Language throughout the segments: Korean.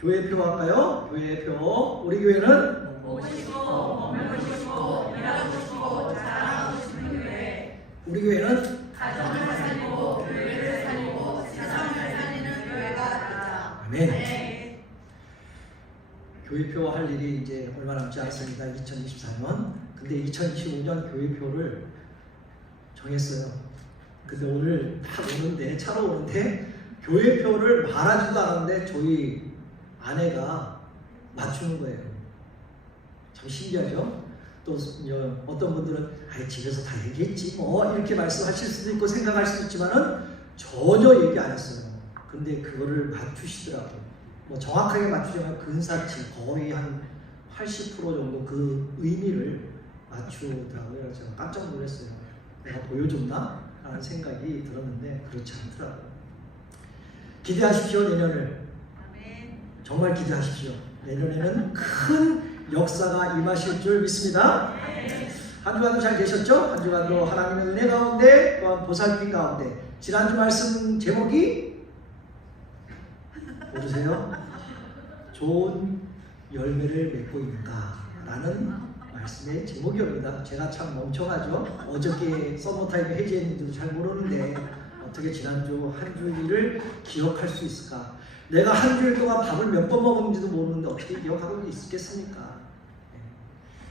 교회표 할까요? 교회표. 우리 교회는 보시고, 먹으시고, 일하시고, 자랑하고 싶은 교회. 우리 교회는 가정을 살리고, 교회를 살리고, 세상을 살리는 교회가 되자. 아멘. 네. 교회표 할 일이 이제 얼마 남지 않습니다. 2024년. 근데 2025년 교회표를 정했어요. 근데 오늘 딱 오는데, 차로 오는데 교회표를 말하지도 않았는데 저희 아내가 맞추는 거예요. 참 신기하죠? 또 어떤 분들은 집에서 다 얘기했지 뭐 이렇게 말씀하실 수도 있고 생각할 수도 있지만은 전혀 얘기 안 했어요. 근데 그거를 맞추시더라고요. 뭐 정확하게 맞추자면 근사치 거의 한 80% 정도 그 의미를 맞추더라고요. 그래서 제가 깜짝 놀랐어요. 내가 보여줬나? 라는 생각이 들었는데 그렇지 않더라고요. 기대하십시오. 내년을 아멘. 정말 기대하십시오. 내년에는 큰 역사가 임하실 줄 믿습니다. 네. 한 주간도 잘 계셨죠? 한 주간도 하나님의 은혜 가운데 또한 보살핌 가운데 지난주 말씀 제목이 모르세요? 좋은 열매를 맺고 있는가? 라는 말씀의 제목이옵니다. 제가 참 멍청하죠? 어저께 서머타임 해제했는지도 잘 모르는데 어떻게 지난주 한 주일을 기억할 수 있을까? 내가 한 주일 동안 밥을 몇 번 먹었는지도 모르는데 어떻게 기억하고 있겠습니까? 네.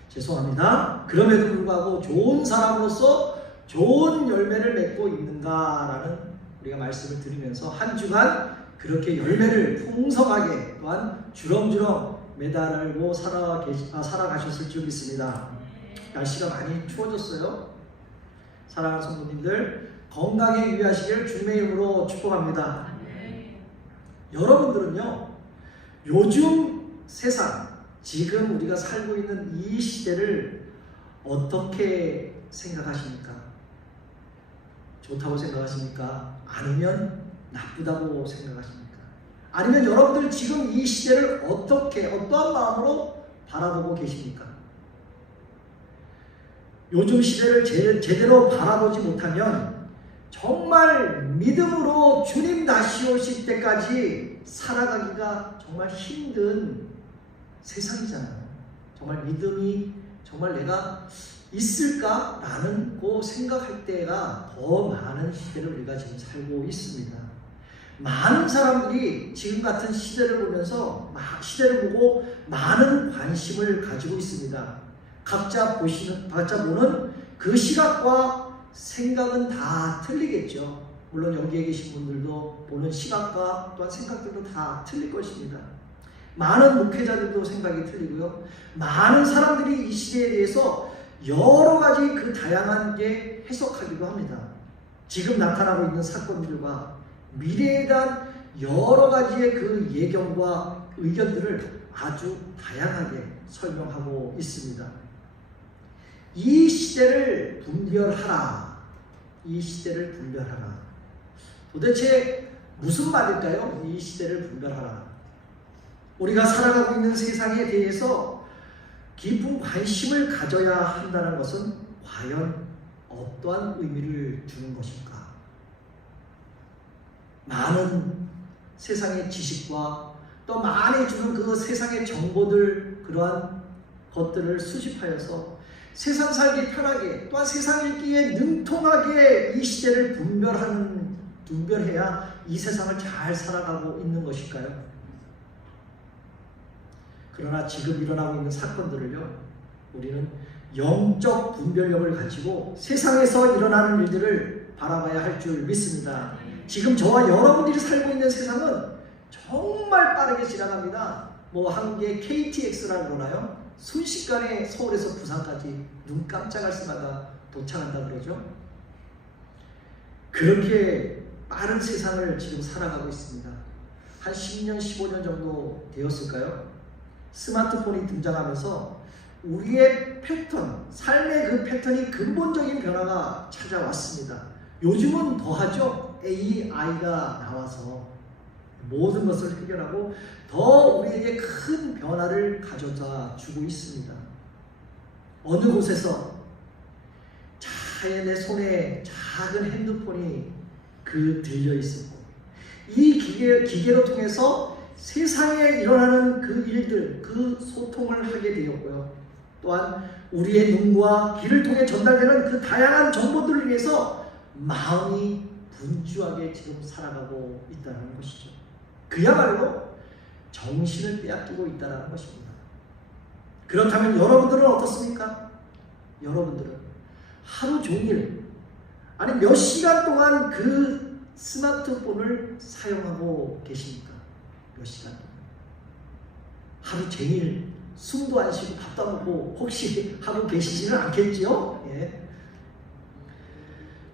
죄송합니다. 그럼에도 불구하고 좋은 사람으로서 좋은 열매를 맺고 있는가라는 우리가 말씀을 드리면서 한 주간 그렇게 열매를 풍성하게 또한 주렁주렁 매달고 살아가셨을 줄 믿습니다. 날씨가 많이 추워졌어요. 사랑하는 성도님들 건강에 유의하시길 주님의 이름으로 축복합니다. 여러분들은요 요즘 세상 지금 우리가 살고 있는 이 시대를 어떻게 생각하십니까? 좋다고 생각하십니까? 아니면 나쁘다고 생각하십니까? 아니면 여러분들 지금 이 시대를 어떠한 마음으로 바라보고 계십니까? 요즘 시대를 제대로 바라보지 못하면 정말 믿음으로 주님 다시 오실 때까지 살아가기가 정말 힘든 세상이잖아요. 정말 믿음이 정말 내가 있을까라는 거 생각할 때가 더 많은 시대를 우리가 지금 살고 있습니다. 많은 사람들이 지금 같은 시대를 보면서 시대를 보고 많은 관심을 가지고 있습니다. 각자 보는 그 시각과 생각은 다 틀리겠죠. 물론 여기에 계신 분들도 보는 시각과 또한 생각들도 다 틀릴 것입니다. 많은 목회자들도 생각이 틀리고요. 많은 사람들이 이 시대에 대해서 여러 가지 그 다양한 게 해석하기도 합니다. 지금 나타나고 있는 사건들과 미래에 대한 여러 가지의 그 예견과 의견들을 아주 다양하게 설명하고 있습니다. 이 시대를 분별하라. 이 시대를 분별하라. 도대체 무슨 말일까요? 이 시대를 분별하라. 우리가 살아가고 있는 세상에 대해서 깊은 관심을 가져야 한다는 것은 과연 어떠한 의미를 주는 것일까? 많은 세상의 지식과 또 많이 주는 그 세상의 정보들 그러한 것들을 수집하여서 세상 살기 편하게 또한 세상 읽기에 능통하게 이 시대를 분별해야 이 세상을 잘 살아가고 있는 것일까요? 그러나 지금 일어나고 있는 사건들을요 우리는 영적 분별력을 가지고 세상에서 일어나는 일들을 바라봐야 할 줄 믿습니다. 지금 저와 여러분들이 살고 있는 세상은 정말 빠르게 지나갑니다. 뭐 한국의 KTX라고 그러나요? 순식간에 서울에서 부산까지 눈 깜짝할 새마다 도착한다 그러죠. 그렇게 빠른 세상을 지금 살아가고 있습니다. 한 10년, 15년 정도 되었을까요? 스마트폰이 등장하면서 우리의 패턴, 삶의 그 패턴이 근본적인 변화가 찾아왔습니다. 요즘은 더하죠. AI가 나와서 모든 것을 해결하고 더 우리에게 큰 변화를 가져다 주고 있습니다. 어느 곳에서 내 손에 작은 핸드폰이 들려 있었고 이 기계로 통해서 세상에 일어나는 그 일들, 그 소통을 하게 되었고요. 또한 우리의 눈과 귀를 통해 전달되는 그 다양한 정보들을 위해서 마음이 분주하게 지금 살아가고 있다는 것이죠. 그야말로 정신을 빼앗기고 있다는 것입니다. 그렇다면 여러분들은 어떻습니까? 여러분들은 하루 종일 아니 몇 시간 동안 그 스마트폰을 사용하고 계십니까? 몇 시간 동안? 하루 종일 숨도 안 쉬고 밥도 안 먹고 혹시 하고 계시지는 않겠지요? 예.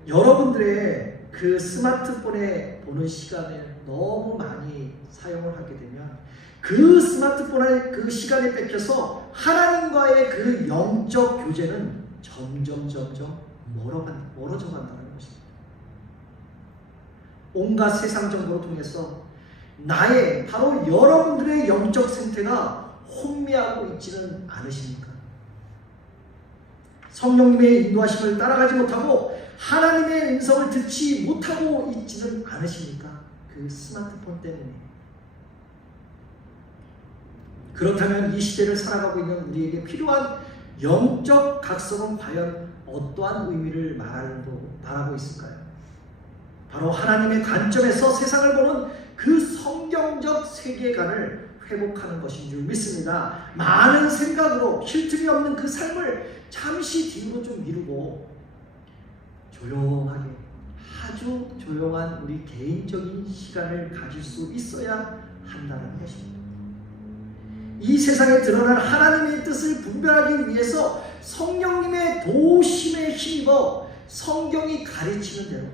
여러분들의 그 스마트폰에 보는 시간을 너무 많이 사용을 하게 되면 그 스마트폰의 그 시간에 뺏겨서 하나님과의 그 영적 교제는 점점 멀어져 간다는 것입니다. 온갖 세상 정보를 통해서 나의 바로 여러분들의 영적 상태가 혼미하고 있지는 않으십니까? 성령님의 인도하심을 따라가지 못하고 하나님의 음성을 듣지 못하고 있지는 않으십니까? 그 스마트폰 때문에. 그렇다면 이 시대를 살아가고 있는 우리에게 필요한 영적 각성은 과연 어떠한 의미를 말하고 있을까요? 바로 하나님의 관점에서 세상을 보는 그 성경적 세계관을 회복하는 것인 줄 믿습니다. 많은 생각으로 쉴 틈이 없는 그 삶을 잠시 뒤로 좀 미루고 조용하게 아주 조용한 우리 개인적인 시간을 가질 수 있어야 한다는 것입니다. 이 세상에 드러난 하나님의 뜻을 분별하기 위해서 성령님의 도심에 힘입어 성경이 가르치는 대로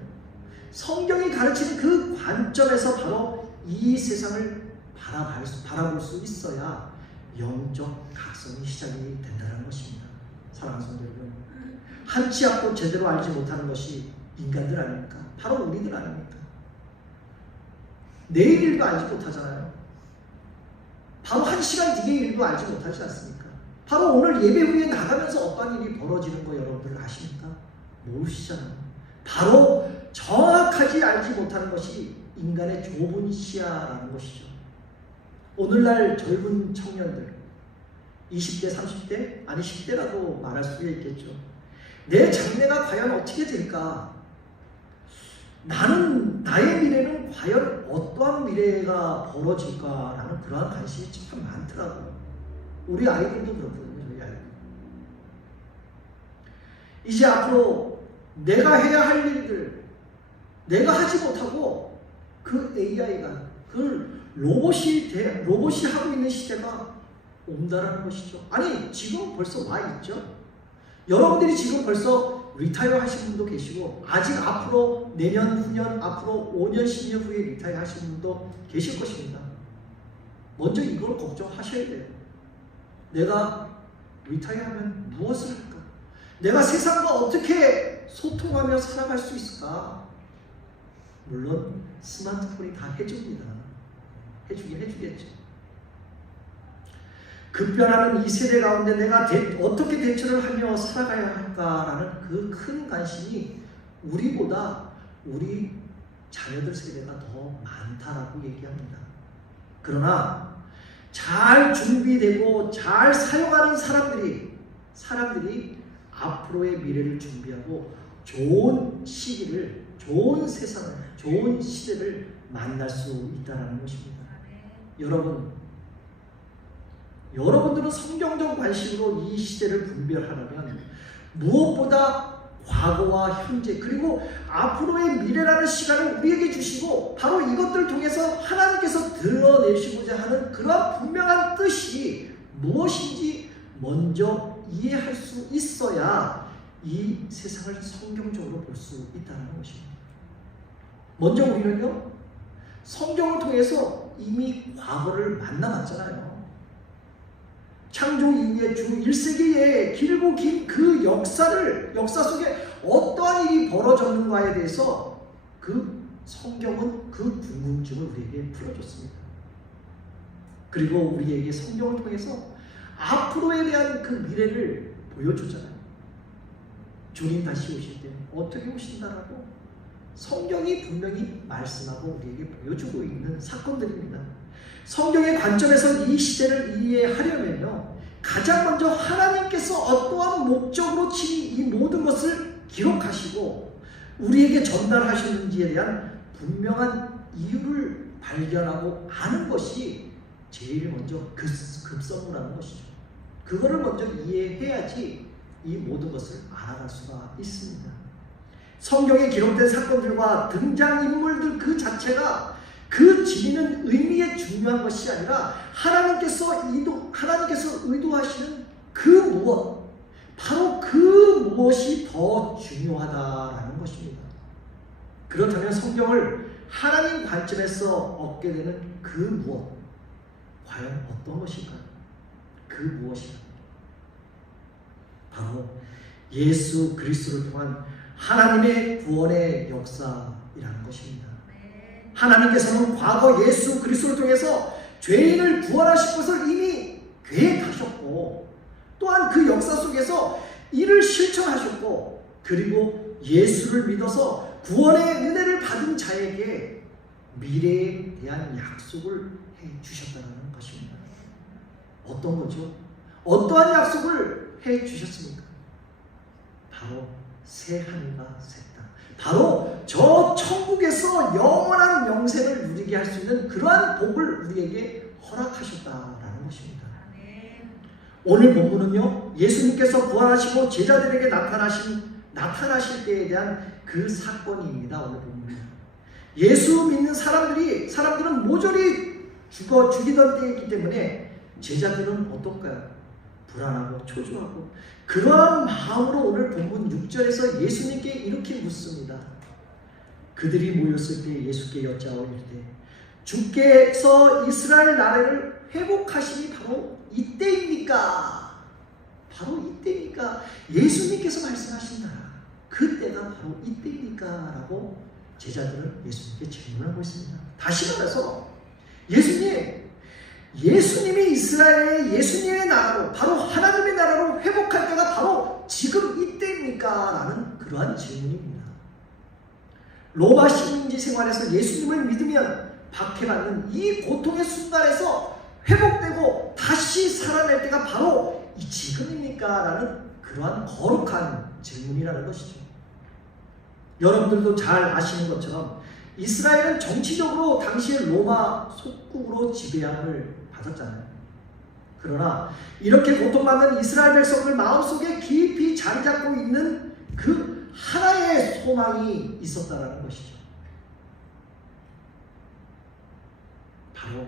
성경이 가르치는 그 관점에서 바로 이 세상을 바라볼 수 있어야 영적 각성이 시작이 된다는 것입니다. 사랑하는 성도 여러분, 한 치 앞도 제대로 알지 못하는 것이 인간들 아닙니까? 바로 우리들 아닙니까? 내일 일도 알지 못하잖아요. 바로 한 시간 뒤의 일도 알지 못하지 않습니까? 바로 오늘 예배 후에 나가면서 어떤 일이 벌어지는 거 여러분들 아십니까? 모르시잖아요. 바로 정확하게 알지 못하는 것이 인간의 좁은 시야라는 것이죠. 오늘날 젊은 청년들 20대, 30대, 아니 10대라도 말할 수 있겠죠. 내 장래가 과연 어떻게 될까? 나의 미래는 과연 어떠한 미래가 벌어질까라는 그러한 관심이 참 많더라고요. 우리 아이들도 그렇거든요. 저희 아이들. 이제 앞으로 내가 해야 할 일들, 내가 하지 못하고 그 AI가, 그 로봇이 하고 있는 시대가 온다라는 것이죠. 아니 지금 벌써 와 있죠. 여러분들이 지금 벌써 리타이어 하신 분도 계시고 아직 앞으로 내년, 후년, 앞으로 5년, 10년 후에 리타이어 하시는 분도 계실 것입니다. 먼저 이걸 걱정하셔야 돼요. 내가 리타이어하면 무엇을 할까? 내가 세상과 어떻게 소통하며 살아갈 수 있을까? 물론 스마트폰이 다 해줍니다. 해주겠죠. 급변하는 이 세대 가운데 내가 어떻게 대처를 하며 살아가야 할까라는 그 큰 관심이 우리보다 우리 자녀들 세대가 더 많다라고 얘기합니다. 그러나 잘 준비되고 잘 사용하는 사람들이 앞으로의 미래를 준비하고 좋은 시기를, 좋은 세상을, 좋은 시대를 만날 수 있다는 것입니다. 여러분들은 성경적 관심으로 이 시대를 분별하려면 무엇보다 과거와 현재 그리고 앞으로의 미래라는 시간을 우리에게 주시고 바로 이것들을 통해서 하나님께서 드러내시고자 하는 그러한 분명한 뜻이 무엇인지 먼저 이해할 수 있어야 이 세상을 성경적으로 볼 수 있다는 것입니다. 먼저 우리는요, 성경을 통해서 이미 과거를 만나봤잖아요. 창조 이후에 주 1세기의 길고 긴 그 역사 속에 어떠한 일이 벌어졌는가에 대해서 그 성경은 그 궁금증을 우리에게 풀어줬습니다. 그리고 우리에게 성경을 통해서 앞으로에 대한 그 미래를 보여주잖아요. 주님 다시 오실 때 어떻게 오신다라고 성경이 분명히 말씀하고 우리에게 보여주고 있는 사건들입니다. 성경의 관점에서 이 시대를 이해하려면요, 가장 먼저 하나님께서 어떠한 목적으로 친히 이 모든 것을 기록하시고 우리에게 전달하시는지에 대한 분명한 이유를 발견하고 아는 것이 제일 먼저 급선무라는 것이죠. 그거를 먼저 이해해야지 이 모든 것을 알아갈 수가 있습니다. 성경에 기록된 사건들과 등장인물들 그 자체가 그 지니는 의미에 중요한 것이 아니라 하나님께서 의도하시는 그 무엇, 바로 그 무엇이 더 중요하다라는 것입니다. 그렇다면 성경을 하나님 관점에서 얻게 되는 그 무엇, 과연 어떤 것일까요? 그 무엇이다. 바로 예수 그리스도를 통한 하나님의 구원의 역사이라는 것입니다. 하나님께서는 과거 예수 그리스도를 통해서 죄인을 구원하실 것을 이미 계획하셨고, 또한 그 역사 속에서 이를 실천하셨고, 그리고 예수를 믿어서 구원의 은혜를 받은 자에게 미래에 대한 약속을 해 주셨다는 것입니다. 어떤 거죠? 어떠한 약속을 해 주셨습니까? 바로 새 하늘과 새 땅, 바로 저 천국에서 영원한 영생을 누리게 할 수 있는 그러한 복을 우리에게 허락하셨다라는 것입니다. 오늘 본문은요, 예수님께서 부활하시고 제자들에게 나타나실 때에 대한 그 사건입니다. 오늘 본문은 예수 믿는 사람들은 모조리 죽이던 때이기 때문에 제자들은 어떨까요? 불안하고 초조하고, 그러한 마음으로 오늘 본문 6절에서 예수님께 이렇게 묻습니다. 그들이 모였을 때 예수께 여짜오 이르되 주께서 이스라엘 나라를 회복하심이 바로 이때입니까? 바로 이때입니까? 예수님께서 말씀하신 나라, 그때가 바로 이때입니까? 라고 제자들은 예수님께 질문하고 있습니다. 다시 말해서 예수님이 이스라엘의 예수님의 나라로, 바로 하나님의 나라로 회복할 때가 바로 지금 이때입니까? 라는 그러한 질문입니다. 로마 식민지 생활에서 예수님을 믿으면 박해받는 이 고통의 순간에서 회복되고 다시 살아날 때가 바로 이 지금입니까? 라는 그러한 거룩한 질문이라는 것이죠. 여러분들도 잘 아시는 것처럼 이스라엘은 정치적으로 당시에 로마 속국으로 지배함을 받았잖아요. 그러나 이렇게 고통받는 이스라엘 백성들 마음속에 깊이 자리 잡고 있는 그 하나의 소망이 있었다는 것이죠. 바로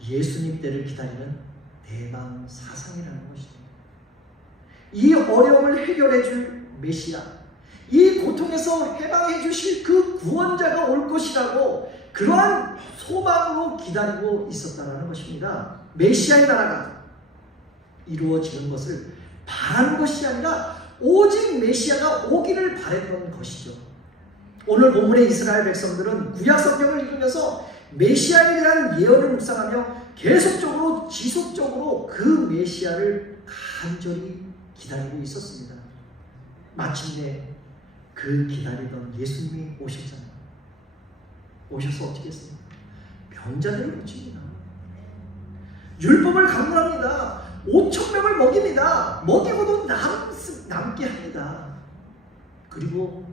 예수님 때를 기다리는 대방 사상이라는 것입니다. 이 어려움을 해결해 줄 메시아, 이 고통에서 해방해 주실 그 구원자가 올 것이라고 그러한 소망으로 기다리고 있었다는 것입니다. 메시아의 나라가 이루어지는 것을 바라는 것이 아니라 오직 메시아가 오기를 바랬던 것이죠. 오늘 본문의 이스라엘 백성들은 구약 성경을 읽으면서 메시아에 대한 예언을 묵상하며 계속적으로 지속적으로 그 메시아를 간절히 기다리고 있었습니다. 마침내 그 기다리던 예수님이 오셨잖아요. 오셔서 어떻게 했습니까? 병자들을 고칩니다. 율법을 강론합니다. 5,000명을 먹입니다. 먹이고도 남게 합니다. 그리고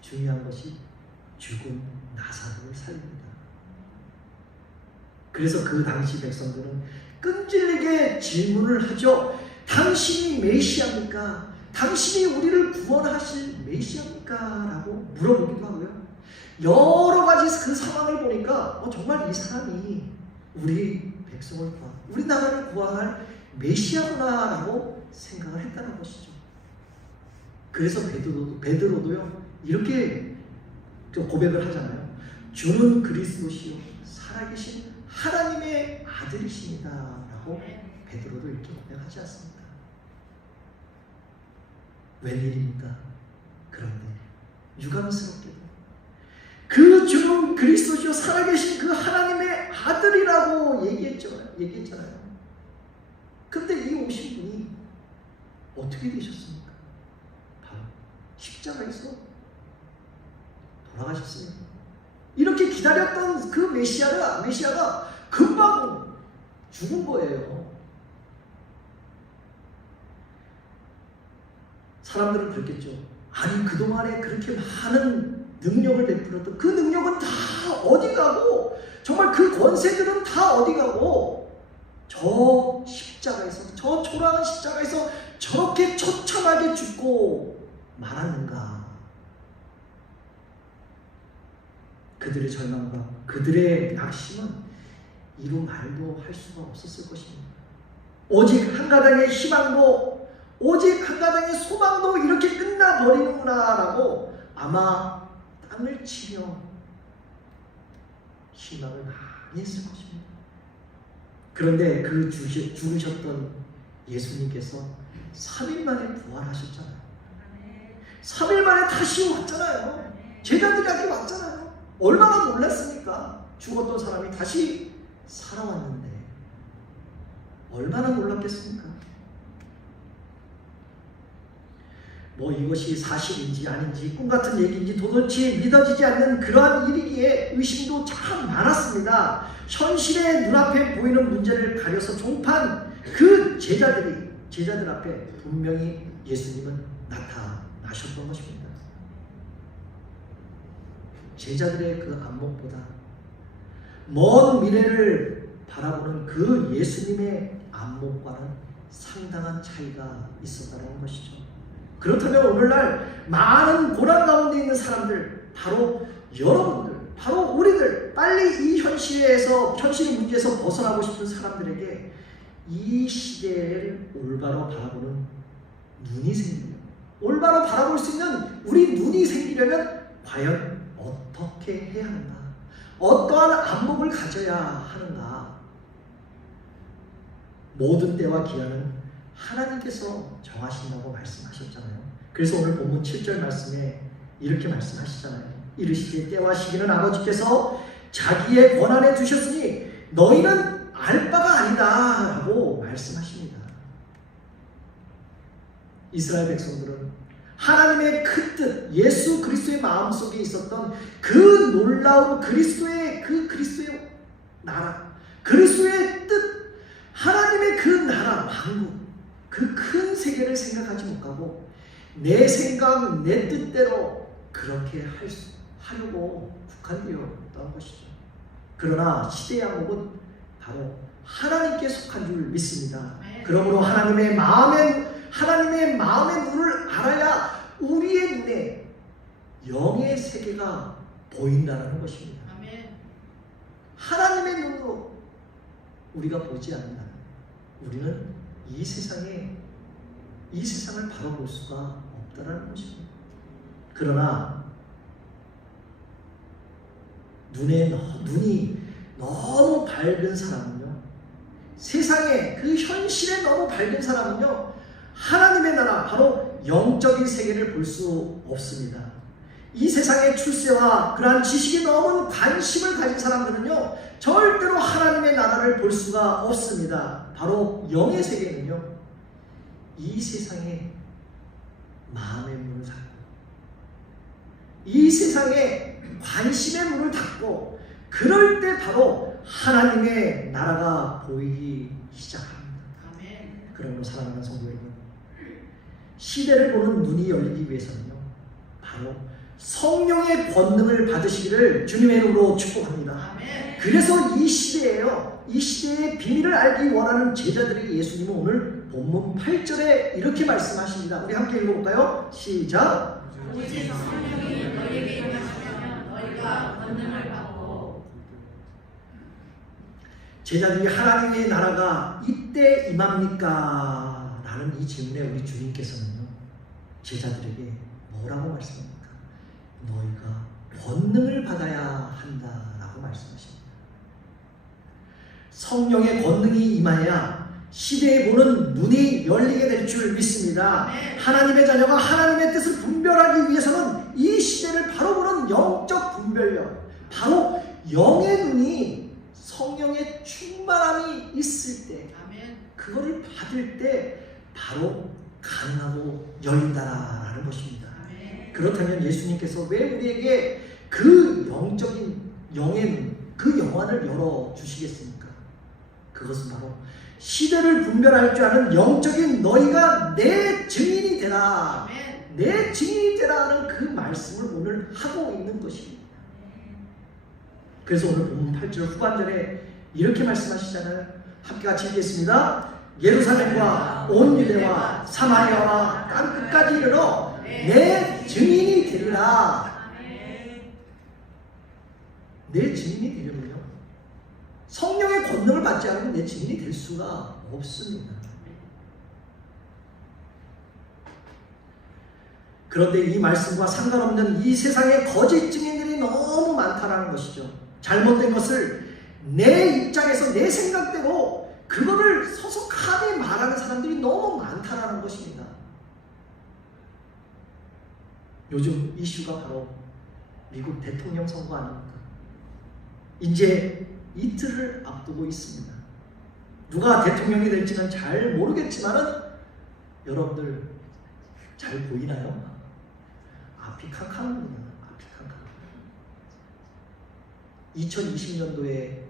중요한 것이 죽은 나사로를 살립니다. 그래서 그 당시 백성들은 끈질기게 질문을 하죠. 당신이 메시아입니까? 당신이 우리를 구원하실 메시아입니까? 라고 물어보기도 하고요. 여러 가지 그 상황을 보니까 정말 이 사람이 우리 백성을 우리 나라를 구원할 메시아구나 라고 생각을 했다는 것이죠. 그래서 베드로도요 이렇게 고백을 하잖아요. 주는 그리스도시요 살아계신 하나님의 아들이십니다 라고 베드로도 이렇게 고백하지 않습니까? 웬일입니까? 그런데 유감스럽게도 그 주는 그리스도시요 살아계신 그 하나님의 아들이라고 얘기했잖아요. 근데 이 오신 분이 어떻게 되셨습니까? 바로 십자가에서 돌아가셨습니다. 이렇게 기다렸던 그 메시아가 금방 죽은 거예요. 사람들은 그랬겠죠. 아니 그동안에 그렇게 많은 능력을 베풀었던 그 능력은 다 어디 가고, 정말 그 권세들은 다 어디 가고, 저 십자가에서, 저 초라한 십자가에서 저렇게 처참하게 죽고 말았는가. 그들의 절망과 그들의 낙심은 이루 말도 할 수가 없었을 것입니다. 오직 한 가닥의 희망도, 오직 한 가닥의 소망도 이렇게 끝나버리는구나라고 아마 땅을 치며 희망을 많이 했을 것입니다. 그런데 그 죽으셨던 예수님께서 3일 만에 부활하셨잖아요. 3일 만에 다시 왔잖아요. 제자들에게 왔잖아요. 얼마나 놀랐습니까? 죽었던 사람이 다시 살아왔는데 얼마나 놀랐겠습니까? 뭐 이것이 사실인지 아닌지 꿈같은 얘기인지 도대체 믿어지지 않는 그러한 일이기에 의심도 참 많았습니다. 현실의 눈앞에 보이는 문제를 가려서 종판 그 제자들 앞에 분명히 예수님은 나타나셨던 것입니다. 제자들의 그 안목보다 먼 미래를 바라보는 그 예수님의 안목과는 상당한 차이가 있었다는 것이죠. 그렇다면 오늘날 많은 고난 가운데 있는 사람들, 바로 여러분들, 바로 우리들, 빨리 이 현실의 문제에서 벗어나고 싶은 사람들에게 이 시대를 올바로 바라보는 눈이 생기려면, 올바로 바라볼 수 있는 우리 눈이 생기려면 과연 어떻게 해야 하는가? 어떠한 안목을 가져야 하는가? 모든 때와 기한은 하나님께서 정하신다고 말씀하셨잖아요. 그래서 오늘 본문 7절 말씀에 이렇게 말씀하시잖아요. 이르시되 때와 시기는 아버지께서 자기의 권한에 두셨으니 너희는 알 바가 아니다 라고 말씀하십니다. 이스라엘 백성들은 하나님의 큰 뜻, 예수 그리스도의 마음속에 있었던 그 놀라운 그리스도의 나라, 그리스도의 뜻, 하나님의 그 나라, 왕국, 그 큰 세계를 생각하지 못하고 내 생각, 내 뜻대로 그렇게 하려고 국한되었던 것이죠. 그러나 시대의 안목은 바로 하나님께 속한 줄 믿습니다. 그러므로 하나님의 마음의 눈을 알아야 우리의 눈에 영의 세계가 보인다는 것입니다. 하나님의 눈으로 우리가 보지 않는다. 우리는 이 세상을 바라볼 수가 없다는 것입니다. 그러나 눈이 너무 밝은 사람은요, 세상에 그 현실에 너무 밝은 사람은요, 하나님의 나라, 바로 영적인 세계를 볼 수 없습니다. 이 세상의 출세와 그러한 지식에 너무 관심을 가진 사람들은요, 절대로 하나님의 나라를 볼 수가 없습니다. 바로 영의 세계는요, 이 세상에 마음의 문을 닫고, 이 세상에 관심의 문을 닫고, 그럴 때 바로 하나님의 나라가 보이기 시작합니다. 그러므로 사랑하는 성도 여러분, 시대를 보는 눈이 열리기 위해서는요, 바로 성령의 권능을 받으시기를 주님의 이름으로 축복합니다. 그래서 이 시대의 비밀을 알기 원하는 제자들에게 예수님은 오늘 본문 8절에 이렇게 말씀하십니다. 우리 함께 읽어볼까요? 시작! 오직 성령이 너희에게 임하시면 너희가 권능을 받고. 제자들이 하나님의 나라가 이때 임합니까? 라는 이 질문에 우리 주님께서는요, 제자들에게 뭐라고 말씀합니까? 너희가 권능을 받아야 한다라고 말씀하십니다. 성령의 권능이 임하여야 시대에 보는 눈이 열리게 될 줄 믿습니다. 하나님의 자녀가 하나님의 뜻을 분별하기 위해서는 이 시대를 바로 보는 영적 분별력, 바로 영의 눈이, 성령의 충만함이 있을 때, 그거를 받을 때 바로 가능하고 열린다라는 것입니다. 그렇다면 예수님께서 왜 우리에게 그 영적인 영의 눈, 그 영안을 열어주시겠습니까? 그것은 바로 시대를 분별할 줄 아는 영적인 너희가 내 증인이 되라. 아멘. 내 증인이 되라는 그 말씀을 오늘 하고 있는 것입니다. 그래서 오늘 본문 8절 후반절에 이렇게 말씀하시잖아요. 함께 같이 읽겠습니다. 예루살렘과 온 유대와 사마리아와 땅끝까지 이르러 내 증인이 되리라. 내 증인이 되려면요, 성령의 권능을 받지 않으면 내 증인이 될 수가 없습니다. 그런데 이 말씀과 상관없는 이 세상에 거짓 증인들이 너무 많다라는 것이죠. 잘못된 것을 내 입장에서 내 생각대로 그거를 소속하게 말하는 사람들이 너무 많다라는 것입니다. 요즘 이슈가 바로 미국 대통령 선거 아닙니까? 이제 이틀을 앞두고 있습니다. 누가 대통령이 될지는 잘 모르겠지만은 여러분들 잘 보이나요? 앞이 캄캄합니다. 앞이 캄캄. 2020년도에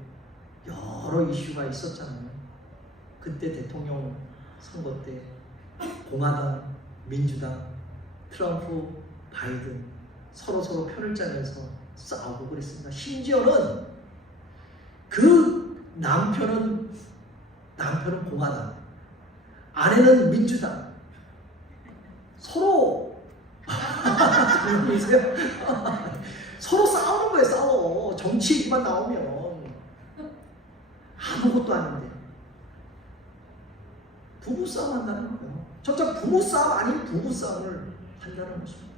여러 이슈가 있었잖아요. 그때 대통령 선거 때 공화당, 민주당, 트럼프, 바이든 서로 표를 짜면서 싸우고 그랬습니다. 심지어는 그 남편은 공화당, 아내는 민주당, 서로 보이세요? 서로 싸우는 거예요. 싸워. 정치 얘기만 나오면 아무것도 아닌데 부부싸움 한다는 거예요. 진짜 부부싸움 아닌 부부싸움을 한다는 것입니다.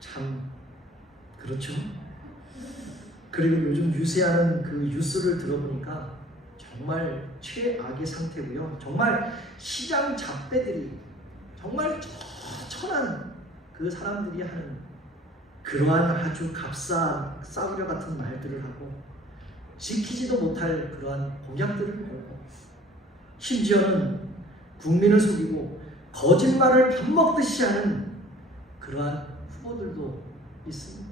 참 그렇죠. 그리고 요즘 유세하는 그 뉴스를 들어보니까 정말 최악의 상태고요. 정말 시장 잡배들이 정말 처천한 그 사람들이 하는 그러한 아주 싸구려 같은 말들을 하고 지키지도 못할 그러한 공약들을 걸고 심지어는 국민을 속이고 거짓말을 밥 먹듯이 하는 그러한 후보들도 있습니다.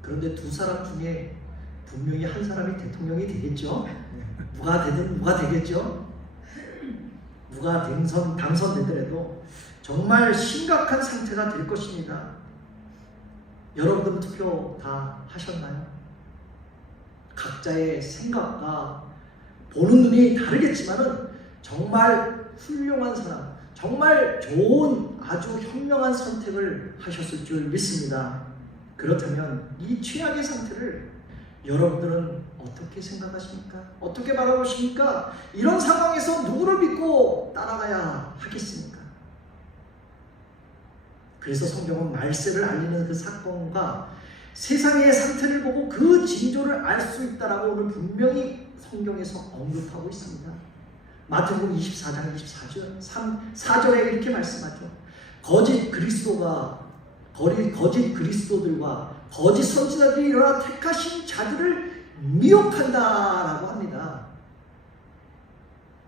그런데 두 사람 중에 분명히 한 사람이 대통령이 되겠죠. 누가 되든 누가 되겠죠. 누가 당선되더라도 정말 심각한 상태가 될 것입니다. 여러분들 투표 다 하셨나요? 각자의 생각과 보는 눈이 다르겠지만은 정말 훌륭한 사람, 정말 좋은 아주 현명한 선택을 하셨을 줄 믿습니다. 그렇다면 이 최악의 상태를 여러분들은 어떻게 생각하십니까? 어떻게 바라보십니까? 이런 상황에서 누구를 믿고 따라가야 하겠습니까? 그래서 성경은 말세를 알리는 그 사건과 세상의 상태를 보고 그 징조를 알 수 있다라고 오늘 분명히 성경에서 언급하고 있습니다. 마태복음 24장 4절에 이렇게 말씀하죠. 거짓 그리스도들과 거짓 선지자들이 일어나 택하신 자들을 미혹한다라고 합니다.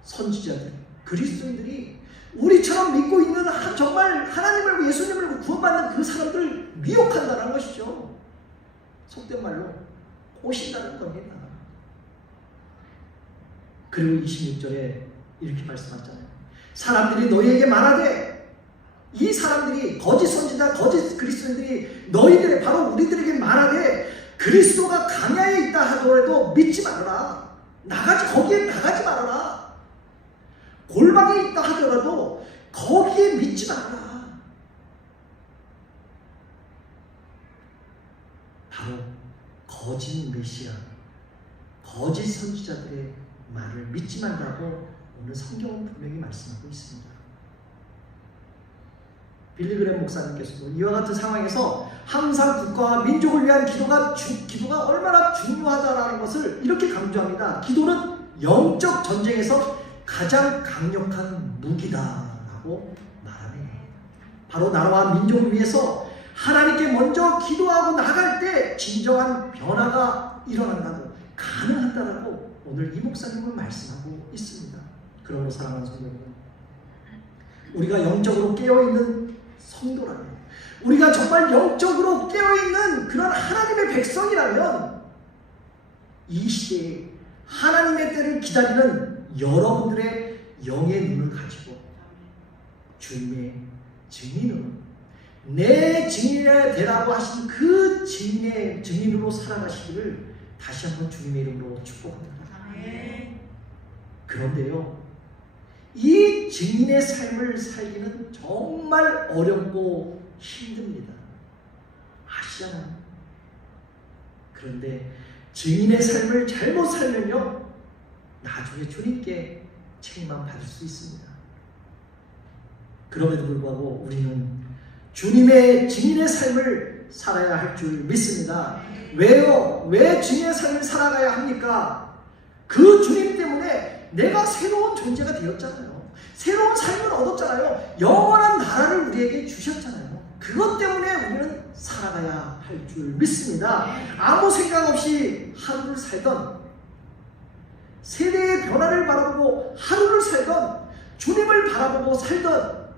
선지자들, 그리스도인들이 우리처럼 믿고 있는 정말 하나님을 예수님을 구원받는 그 사람들을 미혹한다는 것이죠. 속된 말로 꼬신다는 겁니다. 그리고 26절에 이렇게 말씀하잖아요. 사람들이 너희에게 말하되, 이 사람들이 거짓 선지자, 거짓 그리스도인들이 너희들 바로 우리들에게 말하되 그리스도가 광야에 있다 하더라도 믿지 말아라. 거기에 나가지 말아라. 골방에 있다 하더라도 거기에 믿지 말아라. 바로 거짓 메시아, 거짓 선지자들의 말을 믿지 말라고 오늘 성경은 분명히 말씀하고 있습니다. 빌리그램 목사님께서도 이와 같은 상황에서 항상 국가와 민족을 위한 기도가 얼마나 중요하다라는 것을 이렇게 강조합니다. 기도는 영적 전쟁에서 가장 강력한 무기다라고 말합니다. 바로 나라와 민족을 위해서 하나님께 먼저 기도하고 나갈 때 진정한 변화가 일어난다고, 가능하다라고 오늘 이 목사님은 말씀하고 있습니다. 그러므로 사랑하는 성도 여러분, 우리가 영적으로 깨어있는 성도라면, 우리가 정말 영적으로 깨어있는 그런 하나님의 백성이라면 이 시대에 하나님의 때를 기다리는 여러분들의 영의 눈을 가지고 주님의 증인으로 내 증인이 되라고 하신 그 증인의 증인으로 살아가시기를 다시 한번 주님의 이름으로 축복합니다. 그런데요, 이 증인의 삶을 살기는 정말 어렵고 힘듭니다. 아시잖아요. 그런데 증인의 삶을 잘못 살면요, 나중에 주님께 책임만 받을 수 있습니다. 그럼에도 불구하고 우리는 주님의 증인의 삶을 살아야 할 줄 믿습니다. 왜요? 왜 증인의 삶을 살아가야 합니까? 그 주님 때문에 내가 새로운 존재가 되었잖아요. 새로운 삶을 얻었잖아요. 영원한 나라를 우리에게 주셨잖아요. 그것 때문에 우리는 살아가야 할 줄 믿습니다. 아무 생각 없이 하루를 살던, 세대의 변화를 바라보고 하루를 살던, 주님을 바라보고 살던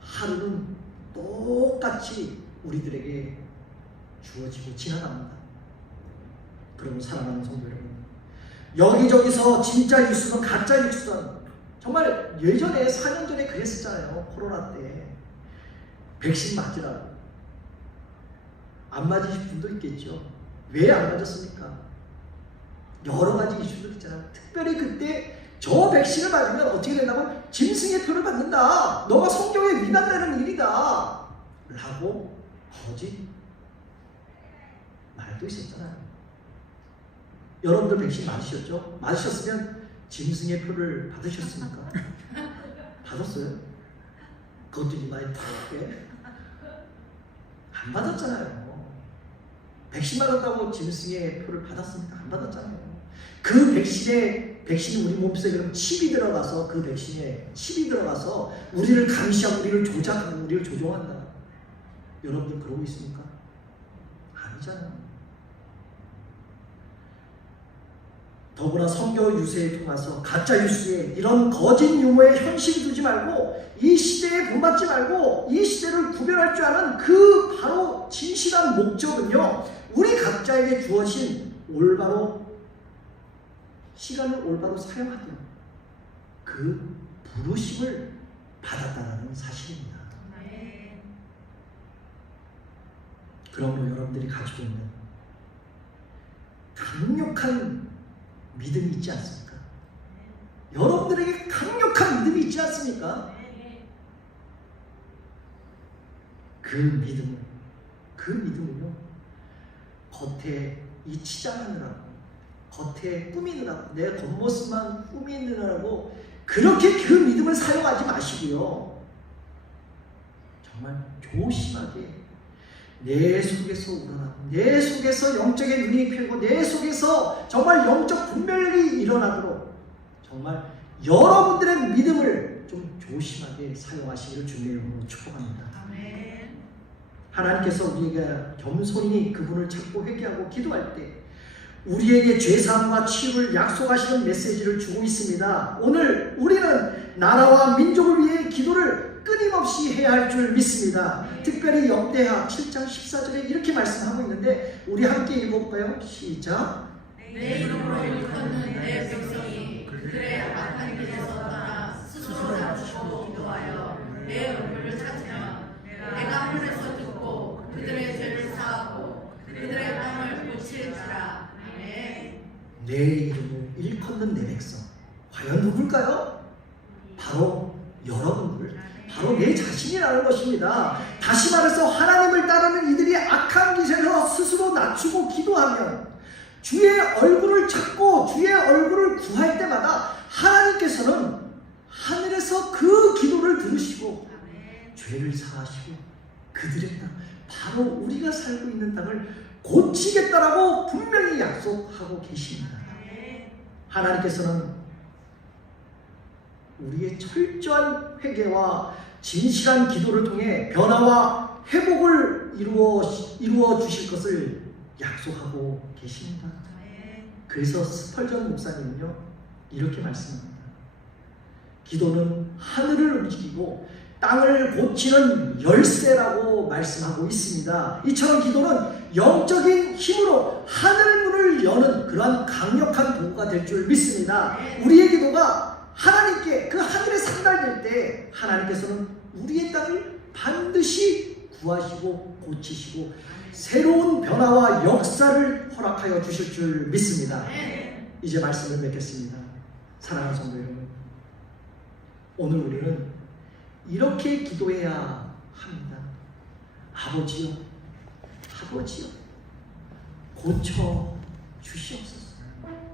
하루는 똑같이 우리들에게 주어지고 지나갑니다. 그러면 사랑하는 성도 여러분, 여기저기서 진짜 뉴스든 가짜 뉴스든, 정말 예전에 4년 전에 그랬었잖아요. 코로나 때 백신 맞으라고. 안 맞으실 분도 있겠죠. 왜 안 맞았습니까? 여러 가지 이슈들 있잖아요. 특별히 그때 저 백신을 맞으면 어떻게 된다고? 짐승의 표를 받는다. 너가 성경에 위반되는 일이다. 라고 거짓 말도 있었잖아요. 여러분들 백신 맞으셨죠? 맞으셨으면 짐승의 표를 받으셨습니까? 받았어요? 그것도 이마에 닿게? 안 받았잖아요. 백신 맞았다고 짐승의 표를 받았습니까? 안 받았잖아요. 그 백신이 우리 몸속에 그럼 칩이 들어가서, 그 백신에 칩이 들어가서 우리를 감시하고 우리를 조작하고 우리를 조종한다. 여러분들 그러고 있습니까? 아니잖아요. 더구나 선교 유세에 통해서 가짜 뉴스에 이런 거짓 유머에 현실 두지 말고, 이 시대에 본받지 말고 이 시대를 구별할 줄 아는 그 바로 진실한 목적은요, 우리 각자에게 주어진 올바로 시간을 올바로 사용하도록 그 부르심을 받았다는 사실입니다. 그러므로 여러분들이 가지고 있는 강력한 믿음이 있지 않습니까? 여러분들에게 강력한 믿음이 있지 않습니까? 그 믿음은요, 겉에 이 치장하느라고, 겉에 꾸미느라고, 내 겉모습만 꾸미느라고 그렇게 그 믿음을 사용하지 마시고요, 정말 조심하게 내 속에서 우러나고, 내 속에서 영적인 눈이 펴고, 내 속에서 정말 영적 분별이 일어나도록 정말 여러분들의 믿음을 좀 조심하게 사용하시기를 주님의 이름으로 축복합니다. 아멘. 하나님께서 우리에게 겸손히 그분을 찾고 회개하고 기도할 때 우리에게 죄사함과 치유를 약속하시는 메시지를 주고 있습니다. 오늘 우리는 나라와 민족을 위해 기도를 끊임없이 해야 할 줄 믿습니다. 특별히 역대하 7장 14절에 이렇게 말씀하고 있는데, 우리 함께 읽어볼까요? 시작. 내 이름으로 일컫는 내 백성이 그들의 악한 길에서 떠나 스스로 낮추고 기도하여 내 얼굴을 찾으면 내가 하늘에서 듣고 그들의 죄를 사하고 그들의 땅을 고칠지라. 아멘. 내 이름을 일컫는 내 백성, 과연 누굴까요? 바로 여러분들, 바로 내 자신이라는 것입니다. 다시 말해서 하나님을 따르는 이들이 악한 길에서 스스로 낮추고 기도하면, 주의 얼굴을 찾고 주의 얼굴을 구할 때마다 하나님께서는 하늘에서 그 기도를 들으시고 죄를 사하시고 그들의 땅, 바로 우리가 살고 있는 땅을 고치겠다라고 분명히 약속하고 계십니다. 하나님께서는 우리의 철저한 회개와 진실한 기도를 통해 변화와 회복을 이루어 주실 것을 약속하고 계십니다. 그래서 스펄전 목사님은요, 이렇게 말씀합니다. 기도는 하늘을 움직이고 땅을 고치는 열쇠라고 말씀하고 있습니다. 이처럼 기도는 영적인 힘으로 하늘문을 여는 그러한 강력한 도구가 될 줄 믿습니다. 우리의 기도가 하나님께 그 하늘에 상달될 때 하나님께서는 우리의 땅을 반드시 구하시고 고치시고 새로운 변화와 역사를 허락하여 주실 줄 믿습니다. 이제 말씀을 맺겠습니다. 사랑하는 성도 여러분, 오늘 우리는 이렇게 기도해야 합니다. 아버지요, 아버지요, 고쳐 주시옵소서.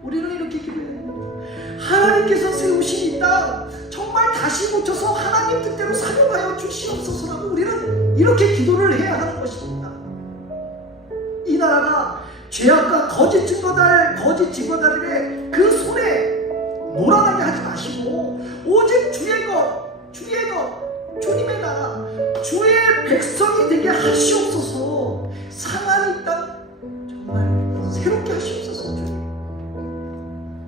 우리는 이렇게 기도해요. 하나님께서 세우신 이 땅 정말 다시 고쳐서 하나님 뜻대로 사용하여 주시옵소서라고 우리는 이렇게 기도를 해야 하는 것입니다. 이 나라가 죄악과 거짓 증거자들의 그 손에 놀아나게 하지 마시고 오직 주의 것, 주님의 나라, 주의 백성이 되게 하시옵소서. 상한 이 땅 정말 새롭게 하시옵소서. 주님,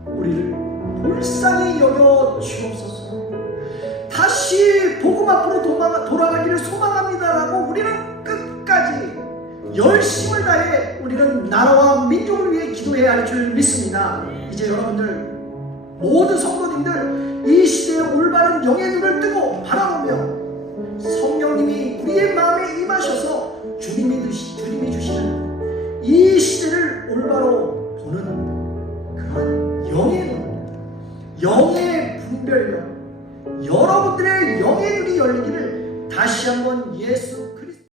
우리를 불쌍히 여겨 주옵소서. 다시 복음 앞으로 돌아가기를 소망합니다라고 우리는 끝까지 열심을 다해 우리는 나라와 민족을 위해 기도해야 할 줄 믿습니다. 이제 여러분들 모든 성도님들 이 시대의 올바른 영의 눈을 뜨고 바라보며 성령님이 우리의 마음에 임하셔서 주님이 주시는